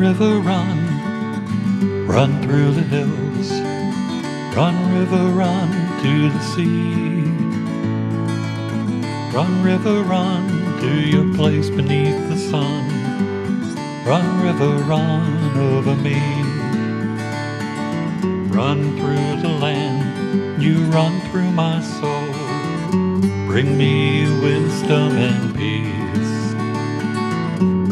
river, run, run through the hills. Run, river, run to the sea. Run, river, run to your place beneath the sun. Run, river, run over me. Run through the land, you run through my soul. Bring me wisdom and peace.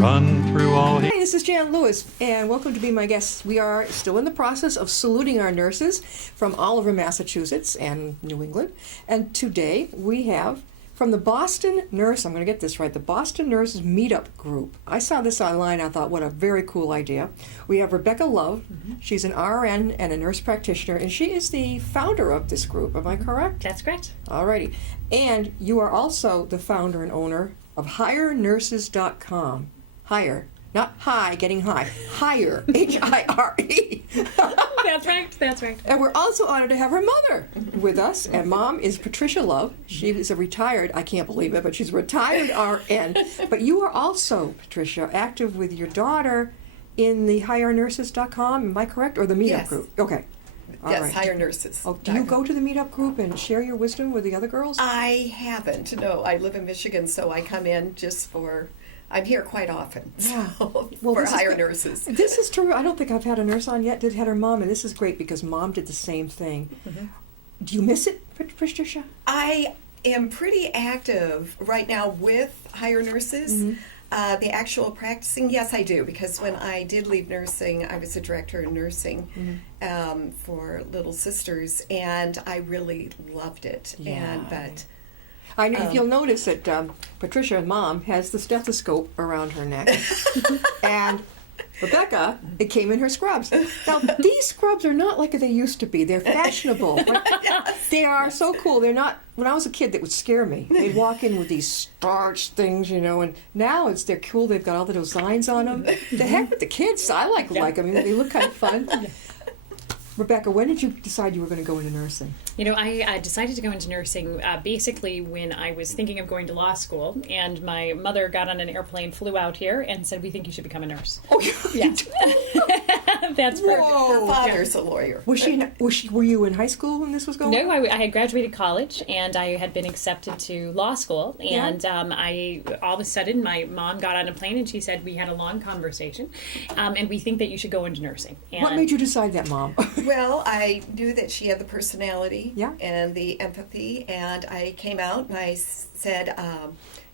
Run through all. Hey, this is Jan Lewis, and welcome to Be My Guest. We are still in the process of saluting our nurses from all over Massachusetts and New England. And today we have from the Boston Nurse, I'm going to get this right, the Boston Nurses Meetup Group. I saw this online. I thought, what a very cool idea. We have Rebecca Love. She's an RN and a nurse practitioner, and she is the founder of this group. Am I correct? That's correct. Alrighty. And you are also the founder and owner of HireNurses.com. Hire, not high, getting high. Hire, H-I-R-E. That's right. That's right. And we're also honored to have her mother with us. And Mom is Patricia Love. She is a retired, I can't believe it, but she's a retired RN. But you are also, Patricia, active with your daughter in the HireNurses.com. Am I correct? Or the Meetup Yes. Group? Okay. All Yes, right. Hire Nurses. Oh, do you go to the Meetup Group and share your wisdom with the other girls? I haven't. No, I live in Michigan, so I come in just for. I'm here quite often. Yeah. So, Well, for this is Hire good. Nurses. This is true. I don't think I've had a nurse on yet that had her mom, and this is great because Mom did the same thing. Do you miss it, Patricia? I am pretty active right now with Hire Nurses. The actual practicing, yes, I do, because when I did leave nursing, I was a director of nursing for Little Sisters, and I really loved it. Yeah. But I know if you'll notice that Patricia, Mom, has the stethoscope around her neck, and Rebecca, it came in her scrubs. Now, these scrubs are not like they used to be. They're fashionable. They are so cool. They're not. When I was a kid, that would scare me. They'd walk in with these starch things, you know, and now they're cool. They've got all the designs on them. The heck with the kids. I like them. I mean, they look kind of fun. Rebecca, when did you decide you were going to go into nursing? You know, I decided to go into nursing basically when I was thinking of going to law school, and my mother got on an airplane, flew out here, and said, "We think you should become a nurse." Oh, Yes. That's perfect. her father's a lawyer. Were you in high school when this was going on? No, I had graduated college, and I had been accepted to law school, and I all of a sudden my mom got on a plane and she said, we had a long conversation, and we think that you should go into nursing. And What made you decide that, Mom? Well, I knew that she had the personality Yeah. and the empathy, and I came out and I said,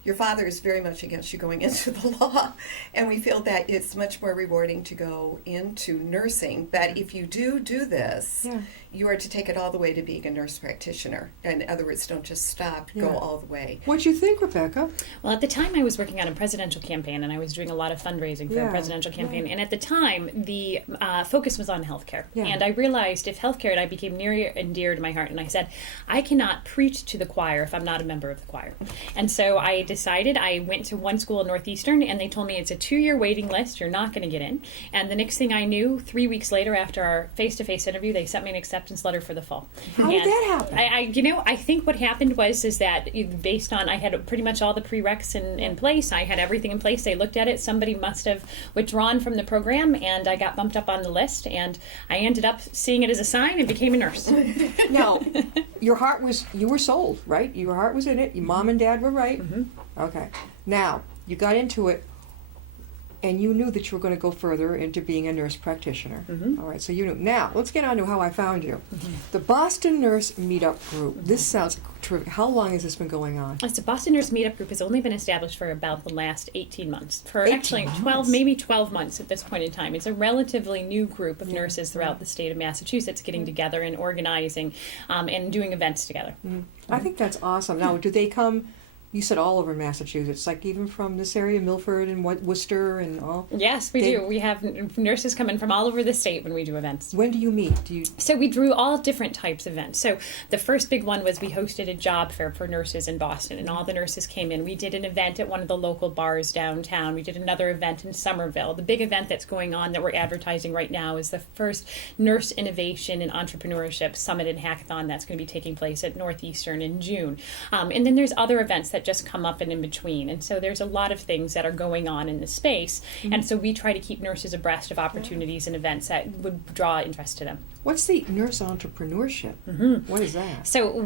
your father is very much against you going into the law, and we feel that it's much more rewarding to go into nursing. But if you do this, you are to take it all the way to being a nurse practitioner. In other words, don't just stop, go all the way. What'd you think, Rebecca? Well, at the time I was working on a presidential campaign, and I was doing a lot of fundraising for a presidential campaign. And at the time, the focus was on healthcare. Yeah. And I realized if healthcare, and I became near and dear to my heart, and I said, I cannot preach to the choir if I'm not a member of the choir. And so I decided, I went to one school in Northeastern, and they told me it's a 2-year waiting list, you're not going to get in. And the next thing I knew, 3 weeks later after our face-to-face interview, they sent me an acceptance letter for the fall. How did that happen? I think what happened was that based on, I had pretty much all the prereqs in place. I had everything in place. They looked at it. Somebody must have withdrawn from the program, and I got bumped up on the list, and I ended up seeing it as a sign and became a nurse. Now, you were sold, right? Your heart was in it. Your mom and dad were right. Okay. Now, you got into it, and you knew that you were going to go further into being a nurse practitioner. All right, so you knew. Now, let's get on to how I found you. The Boston Nurse Meetup Group. This sounds terrific. How long has this been going on? The Boston Nurse Meetup Group has only been established for about the last 18 months. For 18 actually months. 12, maybe 12 months at this point in time. It's a relatively new group of nurses throughout the state of Massachusetts getting together and organizing and doing events together. I think that's awesome. Now, do they come... You said all over Massachusetts, like even from this area, Milford and Worcester and all? Yes, we do. We have nurses coming from all over the state when we do events. When do you meet? So we drew all different types of events. So the first big one was we hosted a job fair for nurses in Boston, and all the nurses came in. We did an event at one of the local bars downtown. We did another event in Somerville. The big event that's going on that we're advertising right now is the first Nurse Innovation and Entrepreneurship Summit and Hackathon that's going to be taking place at Northeastern in June. And then there's other events that that just come up and in between. And so there's a lot of things that are going on in the space. And so we try to keep nurses abreast of opportunities and events that would draw interest to them. What's the nurse entrepreneurship? What is that? So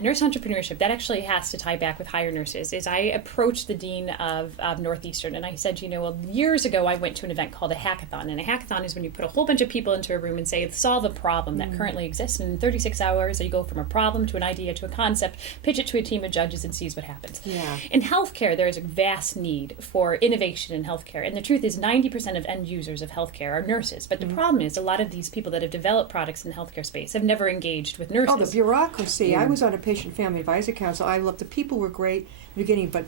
nurse entrepreneurship, that actually has to tie back with hire nurses, is I approached the dean of Northeastern and I said, years ago I went to an event called a hackathon. And a hackathon is when you put a whole bunch of people into a room and say, solve a problem that currently exists. And in 36 hours, you go from a problem to an idea to a concept, pitch it to a team of judges and sees what happens. Yeah. In healthcare, there is a vast need for innovation in healthcare. And the truth is 90% of end users of healthcare are nurses. But the problem is a lot of these people that have developed products in the healthcare space have never engaged with nurses. Oh, the bureaucracy. I was on a patient family advisory council. I loved the people were great in the beginning, but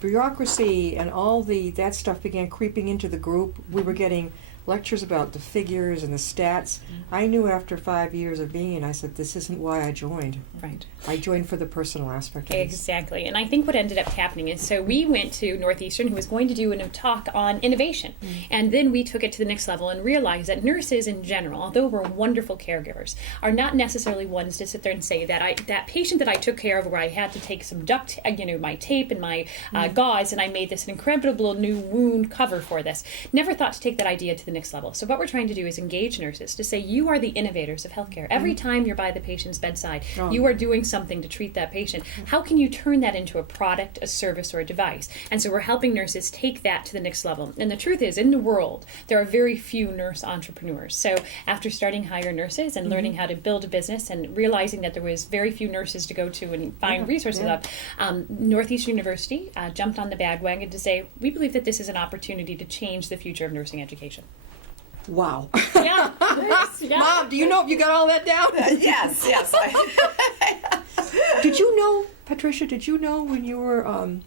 bureaucracy and all that stuff began creeping into the group. We were getting lectures about the figures and the stats. I knew after 5 years of being in, I said, this isn't why I joined. Right. I joined for the personal aspect of it. Exactly. And I think what ended up happening is, so we went to Northeastern, who was going to do a talk on innovation. And then we took it to the next level and realized that nurses in general, although we're wonderful caregivers, are not necessarily ones to sit there and say that that patient that I took care of where I had to take some duct, my tape and my gauze, and I made this incredible new wound cover for this. Never thought to take that idea to the next level. So what we're trying to do is engage nurses to say, you are the innovators of healthcare. Every time you're by the patient's bedside, you are doing something to treat that patient. How can you turn that into a product, a service, or a device? And so we're helping nurses take that to the next level. And the truth is, in the world, there are very few nurse entrepreneurs. So after starting Hire Nurses and learning how to build a business and realizing that there was very few nurses to go to and find resources of, Northeastern University jumped on the bandwagon to say, we believe that this is an opportunity to change the future of nursing education. Wow. Yeah. Yeah. Mom, do you know if you got all that down? Yes. Did you know, Patricia, when you were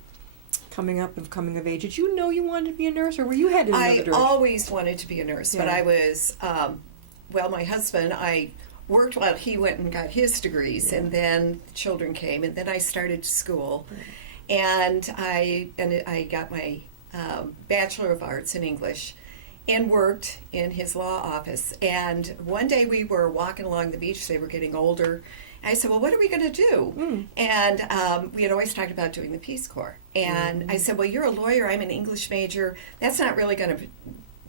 coming of age, did you know you wanted to be a nurse, or were you headed in another direction? I always wanted to be a nurse, but I was, my husband, I worked while he went and got his degrees, and then children came, and then I started school, and I got my Bachelor of Arts in English, and worked in his law office. And one day we were walking along the beach. They were getting older. I said, well, what are we going to do? And we had always talked about doing the Peace Corps. And I said, well, you're a lawyer. I'm an English major. That's not really going to,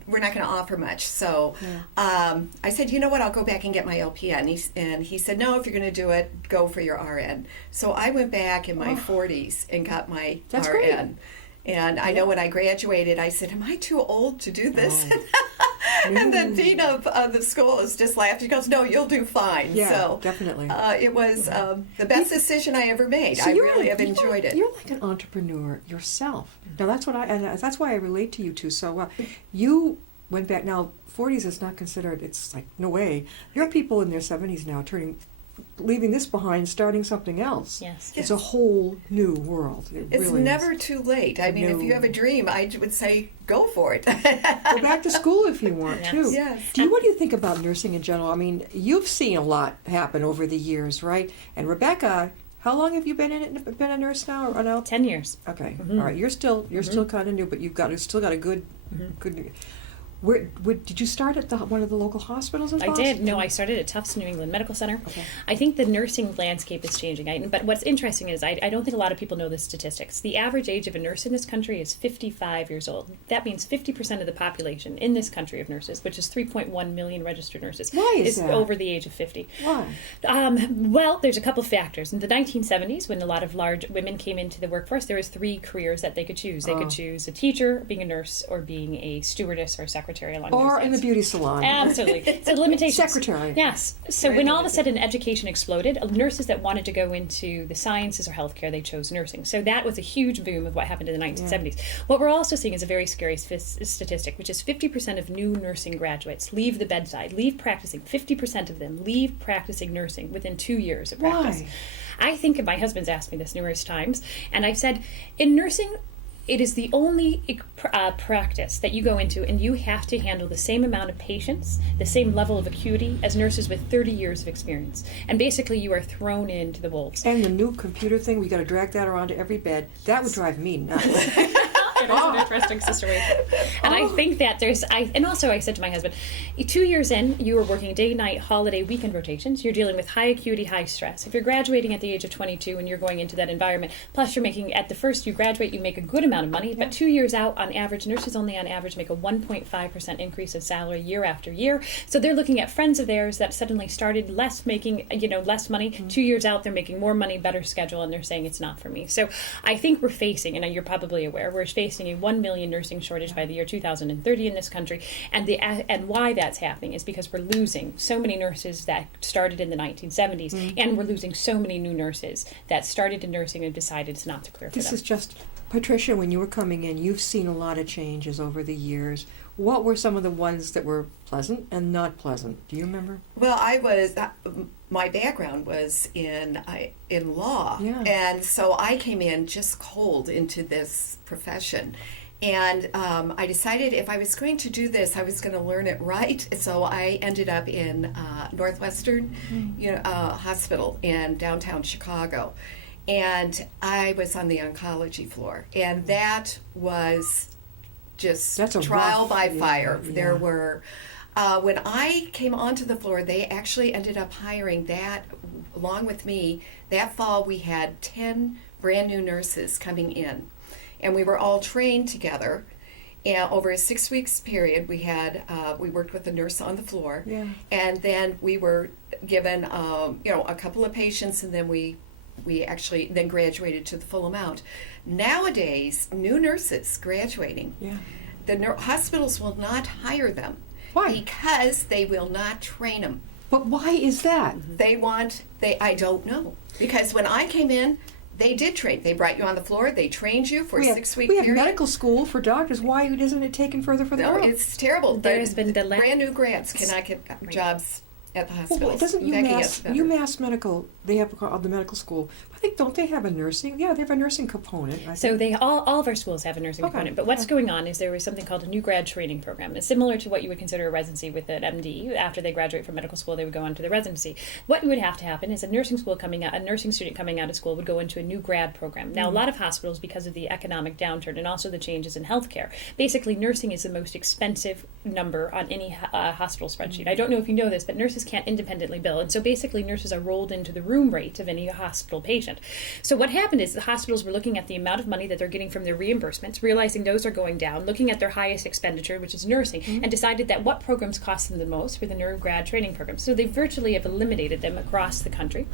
we're not going to offer much. So I said, you know what, I'll go back and get my LPN. And he said, no, if you're going to do it, go for your RN. So I went back in my 40s and got my That's RN. great. And I know when I graduated, I said, am I too old to do this? And the dean of the school is just laughed. She goes, no, you'll do fine. Yeah, so definitely. It was the best decision I ever made. So I really have enjoyed it. You're like an entrepreneur yourself. Now that's that's why I relate to you two so well. You went back. Now 40s is not considered. It's like no way. There are people in their 70s now leaving this behind, starting something else. Yes. It's a whole new world. It's really never is. too late. I mean, if you have a dream, I would say go for it. Go back to school if you want to. Yes. What do you think about nursing in general? I mean, you've seen a lot happen over the years, right? And Rebecca, how long have you been a nurse now? Or no? 10 years. Okay. All right. You're still kind of new, but you've still got a good. Did you start at one of the local hospitals in Boston? I did. No, I started at Tufts New England Medical Center. Okay. I think the nursing landscape is changing. But what's interesting is I don't think a lot of people know the statistics. The average age of a nurse in this country is 55 years old. That means 50% of the population in this country of nurses, which is 3.1 million registered nurses, Why is that? over the age of 50. Why? Well, there's a couple factors. In the 1970s, when a lot of large women came into the workforce, there was 3 careers that they could choose. They could choose a teacher, being a nurse, or being a stewardess or a secretary along those lines. In the beauty salon. Absolutely. So limitations. Secretary. Yes. So when all of a sudden education exploded, nurses that wanted to go into the sciences or healthcare, they chose nursing. So that was a huge boom of what happened in the 1970s. What we're also seeing is a very scary statistic, which is 50% of new nursing graduates leave the bedside, leave practicing. 50% of them leave practicing nursing within 2 years of practice. Why? I think, and my husband's asked me this numerous times, and I've said, in nursing, it is the only practice that you go into and you have to handle the same amount of patients, the same level of acuity as nurses with 30 years of experience. And basically you are thrown into the wolves. And the new computer thing, we got to drag that around to every bed. That would drive me nuts. It is an interesting situation. And I think that and also I said to my husband, 2 years in, you are working day, night, holiday, weekend rotations. You're dealing with high acuity, high stress. If you're graduating at the age of 22 and you're going into that environment, plus you're making, at the first you graduate, you make a good amount of money, but 2 years out, on average, nurses only on average make a 1.5% increase in salary year after year. So they're looking at friends of theirs that suddenly started making less money. 2 years out, they're making more money, better schedule, and they're saying it's not for me. So I think we're facing, and you're probably aware, we're facing a 1 million nursing shortage by the year 2030 in this country. And why that's happening is because we're losing so many nurses that started in the 1970s, and we're losing so many new nurses that started in nursing and decided it's not the career for them. This is just, Patricia, when you were coming in, you've seen a lot of changes over the years. What were some of the ones that were pleasant and not pleasant? Do you remember? Well, my background was in law, and so I came in just cold into this profession. And I decided if I was going to do this, I was going to learn it right. So I ended up in Northwestern Hospital in downtown Chicago. And I was on the oncology floor. And that was just trial by fire. Yeah. There were, when I came onto the floor, they actually ended up hiring that, along with me. That fall, we had 10 brand new nurses coming in. And we were all trained together. And over a 6 weeks period, we worked with a nurse on the floor. Yeah. And then we were given, a couple of patients, and then we actually then graduated to the full amount. Nowadays, new nurses graduating, the hospitals will not hire them. Why? Because they will not train them. But why is that? I don't know. Because when I came in, they did train. They brought you on the floor. They trained you for a 6 week period. We have medical school for doctors. Why isn't it taken further for the girls? No, it's terrible. There's been brand new grads cannot get jobs at the hospital. Well, doesn't UMass Medical, they have the medical school, don't they have a nursing? Yeah, they have a nursing component. So all of our schools have a nursing component. But what's going on is there was something called a new grad training program. It's similar to what you would consider a residency with an MD. After they graduate from medical school, they would go on to the residency. What would have to happen is a nursing student coming out of school would go into a new grad program. Now, a lot of hospitals, because of the economic downturn and also the changes in healthcare, basically nursing is the most expensive number on any hospital spreadsheet. I don't know if you know this, but nurses can't independently bill. And so basically nurses are rolled into the room rate of any hospital patient. So what happened is the hospitals were looking at the amount of money that they're getting from their reimbursements, realizing those are going down, looking at their highest expenditure, which is nursing, and decided that what programs cost them the most were the neuro grad training programs. So they virtually have eliminated them across the country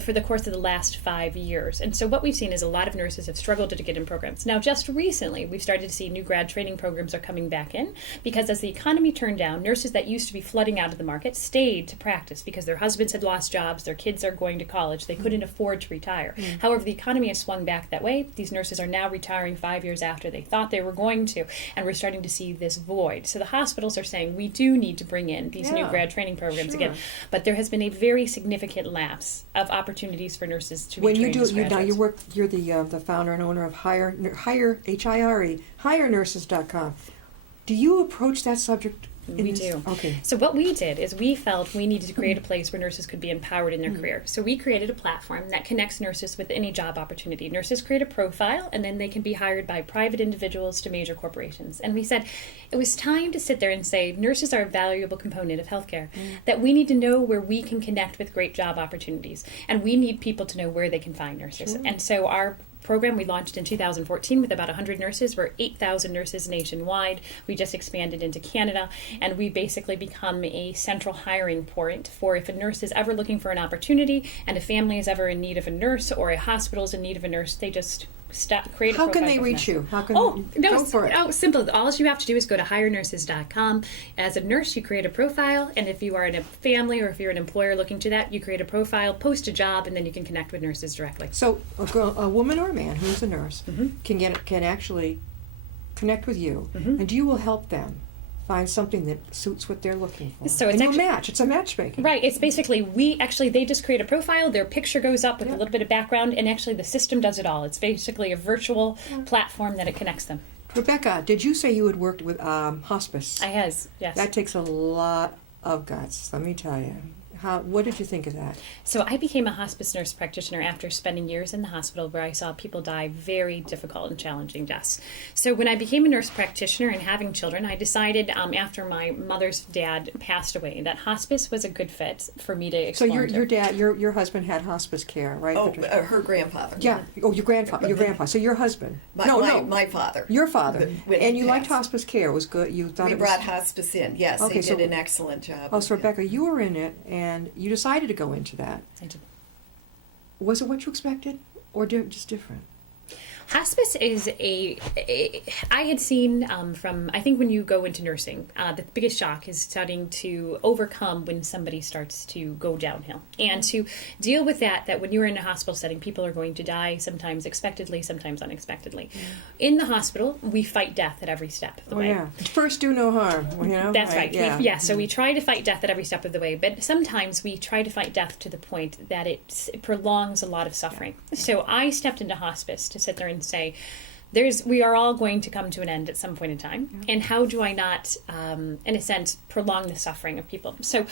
for the course of the last 5 years. And so what we've seen is a lot of nurses have struggled to get in programs. Now, just recently, we've started to see new grad training programs are coming back in because as the economy turned down, nurses that used to be flooding out of the market stayed to practice because their husbands had lost jobs, their kids are going to college, they couldn't afford to retire. However, the economy has swung back that way. These nurses are now retiring 5 years after they thought they were going to, and we're starting to see this void. So the hospitals are saying we do need to bring in these new grad training programs again, but there has been a very significant lapse of opportunities for nurses to be trained as graduates. You're the founder and owner of Hire HireNurses.com. Do you approach that subject? We do. Okay. So what we did is we felt we needed to create a place where nurses could be empowered in their career. So we created a platform that connects nurses with any job opportunity. Nurses create a profile, and then they can be hired by private individuals to major corporations. And we said it was time to sit there and say nurses are a valuable component of healthcare, that we need to know where we can connect with great job opportunities. And we need people to know where they can find nurses. Sure. And so our program we launched in 2014 with about 100 nurses. We're 8,000 nurses nationwide. We just expanded into Canada, and we basically become a central hiring point for if a nurse is ever looking for an opportunity and a family is ever in need of a nurse or a hospital is in need of a nurse, they just create a How profile. can they reach you? How can go for it? Simple. All you have to do is go to hirenurses.com. As a nurse, you create a profile, and if you are in a family or if you're an employer looking to that, you create a profile, post a job, and then you can connect with nurses directly. So a woman or a man who's a nurse can actually connect with you, and you will help them find something that suits what they're looking for. So it's It's a matchmaking. Right. It's basically they just create a profile, their picture goes up with a little bit of background, and actually the system does it all. It's basically a virtual platform that it connects them. Rebecca, did you say you had worked with hospice? I has, yes. That takes a lot of guts, let me tell you. What did you think of that? So I became a hospice nurse practitioner after spending years in the hospital where I saw people die very difficult and challenging deaths. So when I became a nurse practitioner and having children, I decided after my mother's dad passed away that hospice was a good fit for me to So explore. your husband had hospice care, right? Oh, Patricia? her grandfather. Yeah. Oh, your grandfather. So your husband. My father. Your father. When And he you liked passed. hospice care. It was good. You thought We it was... brought hospice in. Yes, Okay, they did an excellent job. Oh, so with it. Rebecca, you were in it, and you decided to go into that. I did. Was it what you expected, or just different? Hospice is I had seen from, I think when you go into nursing, the biggest shock is starting to overcome when somebody starts to go downhill. And to deal with that when you're in a hospital setting, people are going to die, sometimes expectedly, sometimes unexpectedly. In the hospital, we fight death at every step of the way. Yeah. First, do no harm. That's right. Yeah. So we try to fight death at every step of the way, but sometimes we try to fight death to the point that it prolongs a lot of suffering. So I stepped into hospice to sit there and say, we are all going to come to an end at some point in time, and how do I not, in a sense, prolong the suffering of people? So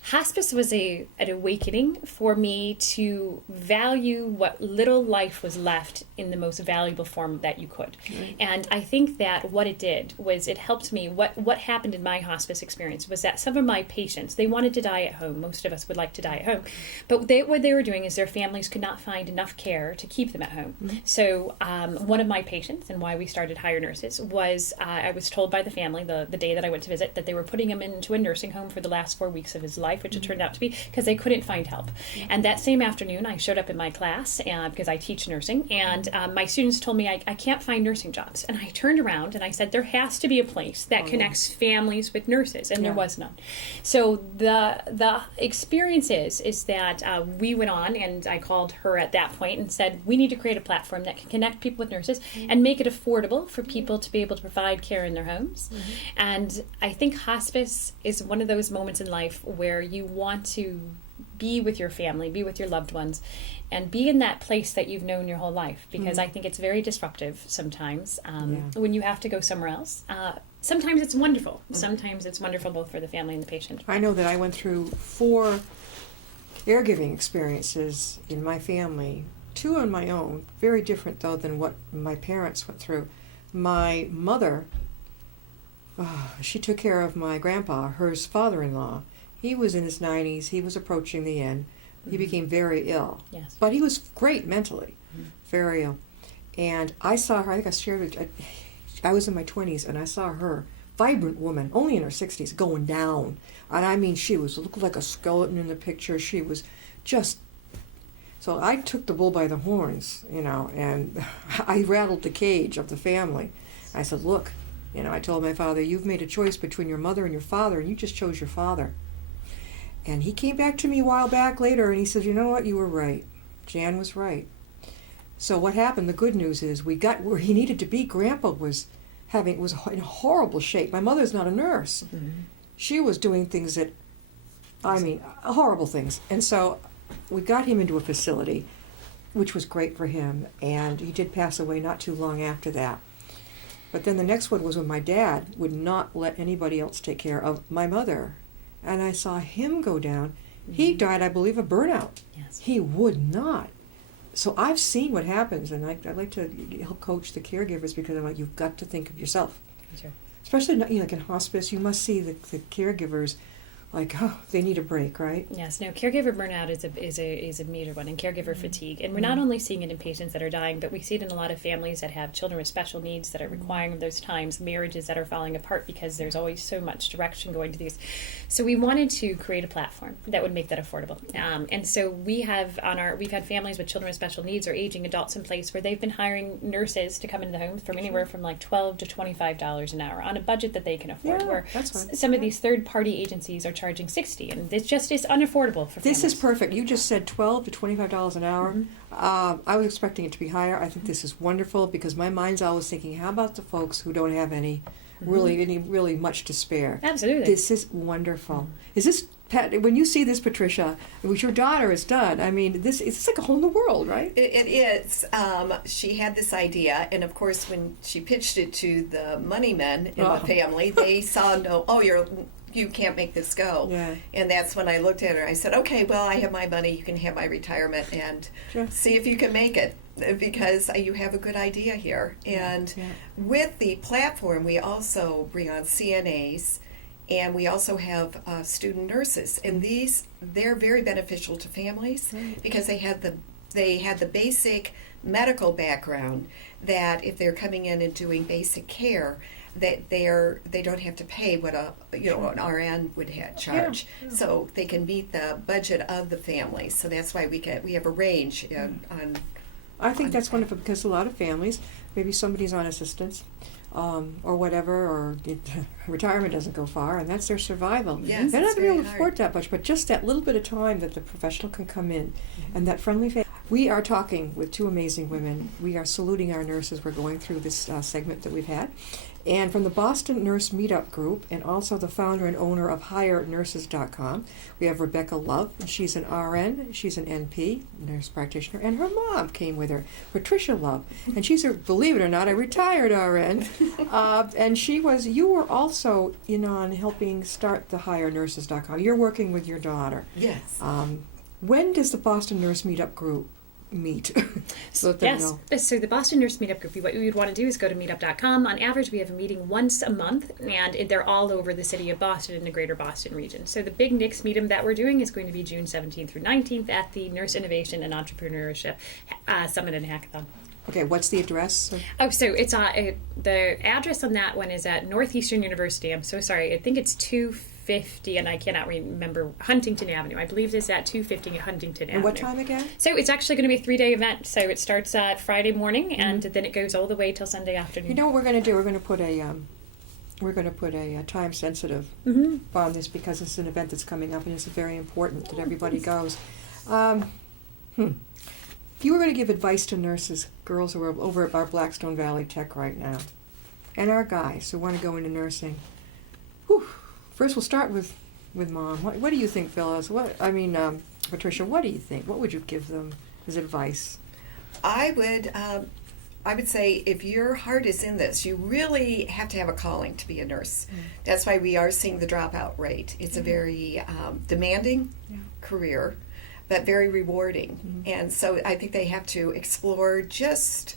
hospice was an awakening for me to value what little life was left in the most valuable form that you could. Right. And I think that what it did was it helped me. What happened in my hospice experience was that some of my patients, they wanted to die at home. Most of us would like to die at home. But what they were doing is their families could not find enough care to keep them at home. Mm-hmm. So one of my patients, and why we started Hire Nurses, was I was told by the family the day that I went to visit that they were putting him into a nursing home for the last 4 weeks of his life, which it turned out to be, because they couldn't find help. And that same afternoon, I showed up in my class because I teach nursing, and my students told me I can't find nursing jobs. And I turned around and I said, there has to be a place that connects families with nurses, and there was none. So the experience is that we went on, and I called her at that point and said, we need to create a platform that can connect people with nurses and make it affordable for people to be able to provide care in their homes. Mm-hmm. And I think hospice is one of those moments in life where you want to be with your family, be with your loved ones, and be in that place that you've known your whole life, because I think it's very disruptive sometimes when you have to go somewhere else. Sometimes it's wonderful. Sometimes it's wonderful both for the family and the patient. I know that I went through 4 caregiving experiences in my family, 2 on my own, very different though than what my parents went through. My mother, she took care of my grandpa, her father-in-law. He was in his 90s. He was approaching the end. He became very ill. Yes. But he was great mentally, very ill. And I saw her, I think I shared it, I was in my 20s, and I saw her, vibrant woman, only in her 60s, going down. And I mean, she looked like a skeleton in the picture. She was just... So I took the bull by the horns, and I rattled the cage of the family. I said, look, I told my father, you've made a choice between your mother and your father, and you just chose your father. And he came back to me a while back later, and he said, you know what, you were right. Jan was right. So what happened, the good news is, we got where he needed to be. Grandpa was in horrible shape. My mother's not a nurse. Mm-hmm. She was doing things that, horrible things. And so we got him into a facility, which was great for him, and he did pass away not too long after that. But then the next one was when my dad would not let anybody else take care of my mother. And I saw him go down. He died, I believe, of burnout. Yes. He would not. So I've seen what happens, and I like to help coach the caregivers, because I'm like, you've got to think of yourself. Sure. Especially like in hospice, you must see the caregivers like, they need a break, right? Yes. No, caregiver burnout is a major one, and caregiver fatigue. And we're not only seeing it in patients that are dying, but we see it in a lot of families that have children with special needs that are requiring those times, marriages that are falling apart because there's always so much direction going to these. So we wanted to create a platform that would make that affordable. And so we've had families with children with special needs or aging adults in place where they've been hiring nurses to come into the homes from anywhere from like $12 to $25 an hour on a budget that they can afford. Where some of these third-party agencies are charging $60, and this just is unaffordable for families. This is perfect. You just said $12 to $25 an hour. Mm-hmm. I was expecting it to be higher. I think this is wonderful, because my mind's always thinking, how about the folks who don't have any really much to spare? Absolutely. This is wonderful. Mm-hmm. Is this, Pat, when you see this, Patricia, which your daughter has done, I mean, it's like a whole new world, right? It is. She had this idea, and of course, when she pitched it to the money men in the family, they saw you can't make this go. Yeah. And that's when I looked at her. I said, okay, well, I have my money. You can have my retirement and see if you can make it, because you have a good idea here. And with the platform, we also bring on CNAs, and we also have student nurses. And they're very beneficial to families because they have the basic medical background that if they're coming in and doing basic care, that they don't have to pay what an RN would charge, so they can meet the budget of the family. So that's why we have a range on. I think that's wonderful, because a lot of families, maybe somebody's on assistance, or whatever, or retirement doesn't go far, and that's their survival. Yes, They're not it's going to very afford that much, but just that little bit of time that the professional can come in, and that friendly face. We are talking with two amazing women. We are saluting our nurses. We're going through this segment that we've had. And from the Boston Nurse Meetup Group, and also the founder and owner of HireNurses.com, we have Rebecca Love. She's an RN, she's an NP, nurse practitioner, and her mom came with her, Patricia Love. And she's, believe it or not, a retired RN. And you were also in on helping start the HireNurses.com. You're working with your daughter. Yes. When does the Boston Nurse Meetup Group meet? So let them know. So the Boston Nurse Meetup Group, what you would want to do is go to meetup.com. On average, we have a meeting once a month, and they're all over the city of Boston and the greater Boston region. So the big next meetup that we're doing is going to be June 17th through 19th at the Nurse Innovation and Entrepreneurship Summit and Hackathon. Okay, what's the address? Oh, so it's the address on that one is at Northeastern University. I'm so sorry. I think it's 250, and I cannot remember, Huntington Avenue. I believe it's at 250 Huntington Avenue. And what time again? So it's actually going to be a 3-day event. So it starts Friday morning, and then it goes all the way till Sunday afternoon. You know what we're going to do? We're going to put a time sensitive on this, because it's an event that's coming up, and it's very important that everybody goes. If you were going to give advice to nurses, girls who are over at our Blackstone Valley Tech right now, and our guys who want to go into nursing, first we'll start with Mom. What do you think, Phyllis? Patricia, what do you think? What would you give them as advice? I would say, if your heart is in this, you really have to have a calling to be a nurse. That's why we are seeing the dropout rate. It's a very demanding career, but very rewarding. And so I think they have to explore just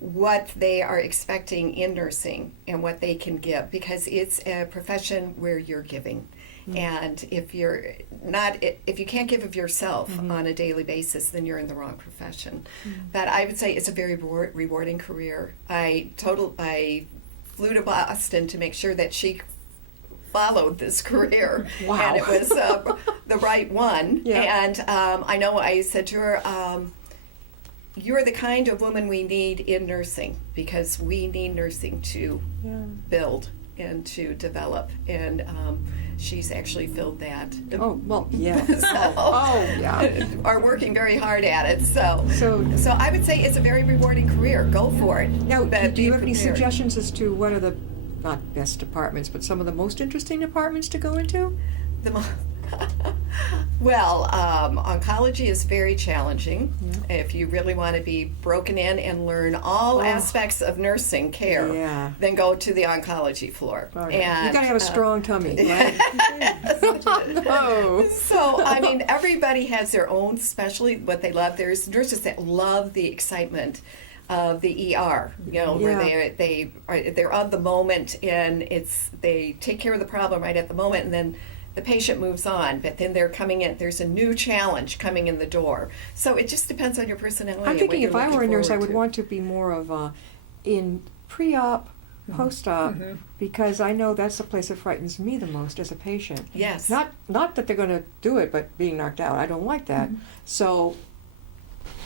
what they are expecting in nursing and what they can give, because it's a profession where you're giving. And if you can't give of yourself on a daily basis, then you're in the wrong profession. But I would say it's a very rewarding career. I flew to Boston to make sure that she followed this career. Wow. And it was the right one. Yeah. And I know I said to her, you're the kind of woman we need in nursing, because we need nursing to build and to develop. And she's actually filled that. Oh, well, yeah. Are working very hard at it. So I would say it's a very rewarding career. Go for it. Now, But do you be have any prepared. suggestions as to what are the, not best departments, but some of the most interesting departments to go into? Well, oncology is very challenging. If you really want to be broken in and learn all aspects of nursing care, then go to the oncology floor. And And you got to have a strong tummy, right? So, I mean, everybody has their own specialty, what they love. There's nurses that love the excitement of the ER, where they're on the moment, and they take care of the problem right at the moment, and then the patient moves on, but then they're coming in. There's a new challenge coming in the door. So it just depends on your personality. I'm and thinking what if you're I were a looking nurse, I forward would to. want to be more of in pre-op, post-op, because I know that's the place that frightens me the most as a patient. Yes. Not that they're going to do it, but being knocked out. I don't like that. So,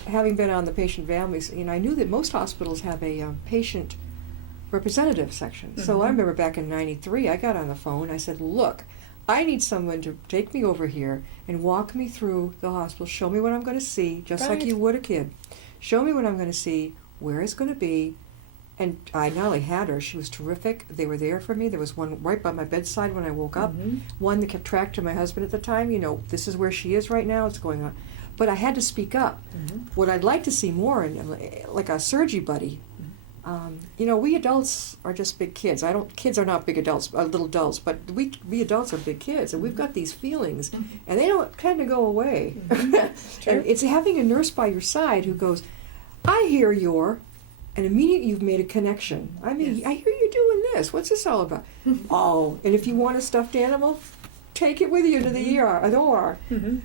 having been on the patient families, I knew that most hospitals have a patient representative section. So I remember back in '93, I got on the phone. I said, "Look, I need someone to take me over here and walk me through the hospital, show me what I'm going to see, just like you would a kid. Show me what I'm going to see, where it's going to be." And I not only had her, she was terrific. They were there for me. There was one right by my bedside when I woke up. One that kept track to my husband at the time. This is where she is right now. It's going on. But I had to speak up. What I'd like to see more, like a surgery buddy, We adults are just big kids. Kids are not big adults, little adults, but we adults are big kids, and we've got these feelings, and they don't tend to go away. And it's having a nurse by your side who goes, I hear and immediately you've made a connection. I mean, I hear you doing this. What's this all about? Oh, and if you want a stuffed animal, take it with you to the OR.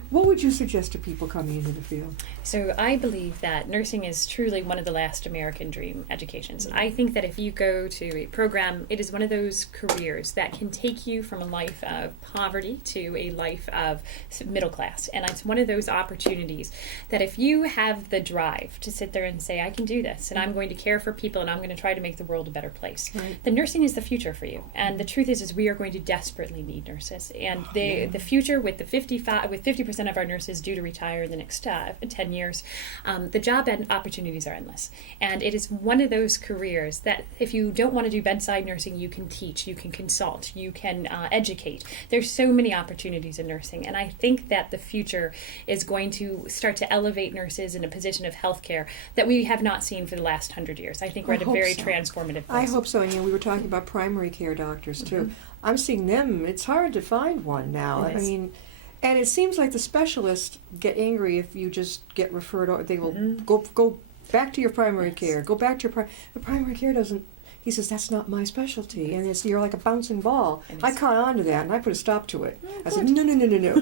What would you suggest to people coming into the field? So I believe that nursing is truly one of the last American dream educations. I think that if you go to a program, it is one of those careers that can take you from a life of poverty to a life of middle class. And it's one of those opportunities that if you have the drive to sit there and say, I can do this, and I'm going to care for people, and I'm going to try to make the world a better place, then nursing is the future for you. And the truth is we are going to desperately need nurses. And the future with 50% of our nurses due to retire in the next 10 years, the job and opportunities are endless. And it is one of those careers that if you don't want to do bedside nursing, you can teach, you can consult, you can educate. There's so many opportunities in nursing. And I think that the future is going to start to elevate nurses in a position of healthcare that we have not seen for the last 100 years. I think we're at a very transformative place. I hope so. And we were talking about primary care doctors too. I'm seeing them. It's hard to find one now. I mean, and it seems like the specialists get angry if you just get referred, or they will go back to your primary care. Go back to the primary care doesn't. He says, that's not my specialty. And you're like a bouncing ball. I caught on to that, and I put a stop to it. I said, no.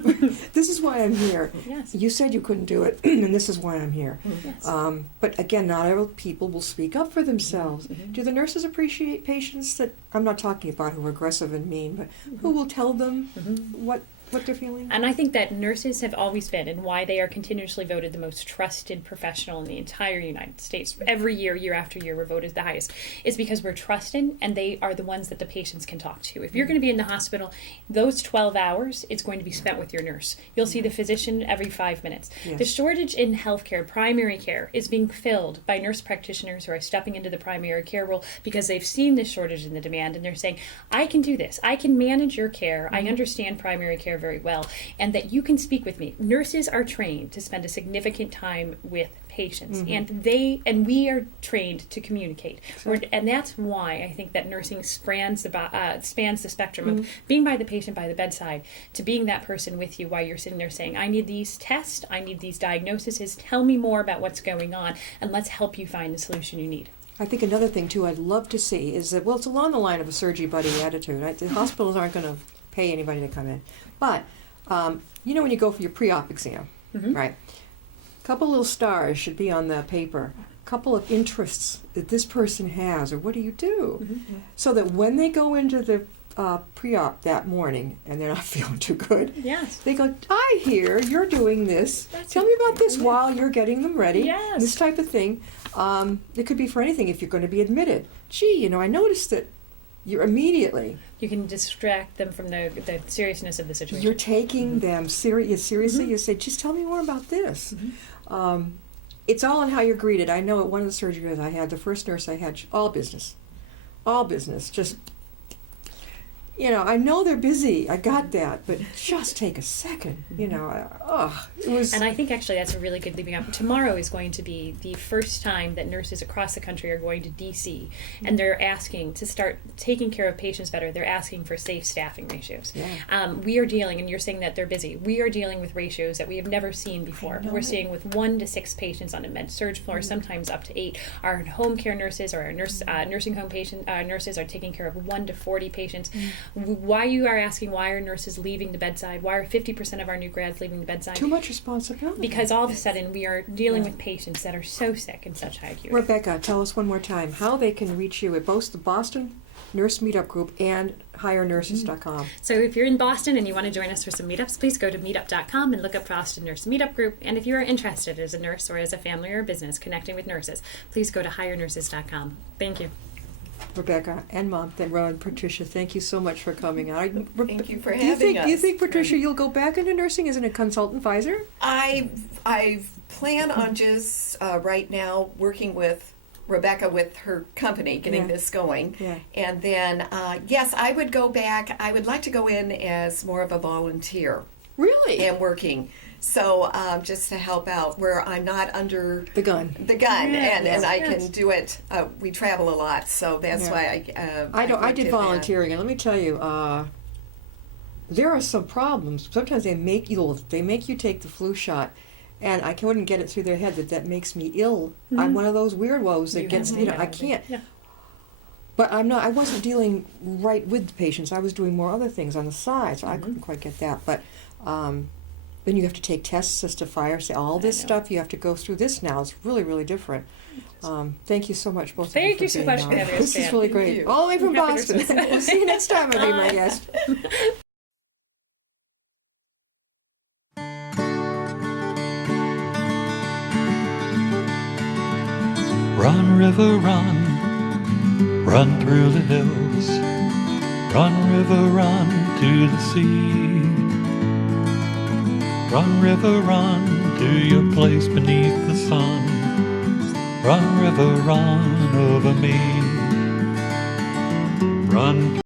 This is why I'm here. You said you couldn't do it, and this is why I'm here. But again, not all people will speak up for themselves. Do the nurses appreciate patients that, I'm not talking about who are aggressive and mean, but who will tell them what they're feeling? And I think that nurses have always been, and why they are continuously voted the most trusted professional in the entire United States. Every year, year after year, we're voted the highest. Is because we're trusted, and they are the ones that the patients can talk to. If you're going to be in the hospital, those 12 hours, it's going to be spent with your nurse. You'll see the physician every 5 minutes. The shortage in healthcare, primary care, is being filled by nurse practitioners who are stepping into the primary care role because they've seen this shortage in the demand, and they're saying, I can do this. I can manage your care. I understand primary care very well, and that you can speak with me. Nurses are trained to spend a significant time with patients, and we are trained to communicate. And that's why I think that nursing spans the spectrum of being by the patient by the bedside to being that person with you while you're sitting there saying, I need these tests, I need these diagnoses, tell me more about what's going on, and let's help you find the solution you need. I think another thing, too, I'd love to see is that, well, it's along the line of a surgery buddy attitude. The hospitals aren't going to pay anybody to come in. But, when you go for your pre-op exam, right? A couple little stars should be on the paper. A couple of interests that this person has, or what do you do? So that when they go into the pre-op that morning and they're not feeling too good, they go, I hear you're doing this. Tell me about this while you're getting them ready. This type of thing. It could be for anything if you're going to be admitted. Gee, I noticed that you're immediately... You can distract them from the seriousness of the situation. You're taking them seriously. You say, just tell me more about this. It's all in how you're greeted. I know at one of the surgeries I had, the first nurse I had, all business. Just, I know they're busy. I got that. But just take a second. It was... And I think actually that's a really good leaving up. Tomorrow is going to be the first time that nurses across the country are going to DC, and they're asking to start taking care of patients better. They're asking for safe staffing ratios. We are dealing, and you're saying that they're busy, we are dealing with ratios that we have never seen before. We're seeing with 1 to 6 patients on a med-surg floor, sometimes up to 8. Our home care nurses or our nursing home nurses are taking care of 1 to 40 patients. Why you are asking, why are nurses leaving the bedside? Why are 50% of our new grads leaving the bedside? Too much responsibility. Because all of a sudden we are dealing with patients that are so sick and such high acuity. Rebecca, tell us one more time how they can reach you at both the Boston Nurse Meetup Group and highnurses.com. So if you're in Boston and you want to join us for some meetups, please go to meetup.com and look up Boston Nurse Meetup Group. And if you are interested as a nurse or as a family or a business connecting with nurses, please go to highnurses.com. Thank you. Rebecca and Mom, and Patricia, thank you so much for coming out. Thank you for having us. Do you think, Patricia, you'll go back into nursing as a consultant advisor? I plan on just right now working with Rebecca with her company, getting this going. And then, yes, I would go back. I would like to go in as more of a volunteer. Really? And working. So just to help out where I'm not under The gun. and I yes. can do it. We travel a lot, so that's Yeah. why I did that. volunteering, and let me tell you, there are some problems. Sometimes they make you take the flu shot, and I wouldn't get it through their head that makes me ill. I'm one of those weirdos that gets, I can't. Yeah. But I wasn't dealing right with the patients. I was doing more other things on the side, so I couldn't quite get that. But then you have to take tests as to fire, say all this stuff. You have to go through this now. It's really, really different. Thank you so much, both of you. Thank for you so being much on. for having us, This is Jan. really Thank great. you. All the way from Happy Boston. Christmas. We'll see you next time. I'll be my guest. Run, river, run, run through the hills. Run, river, run to the sea. Run, river, run to your place beneath the sun. Run, river, run over me. Run.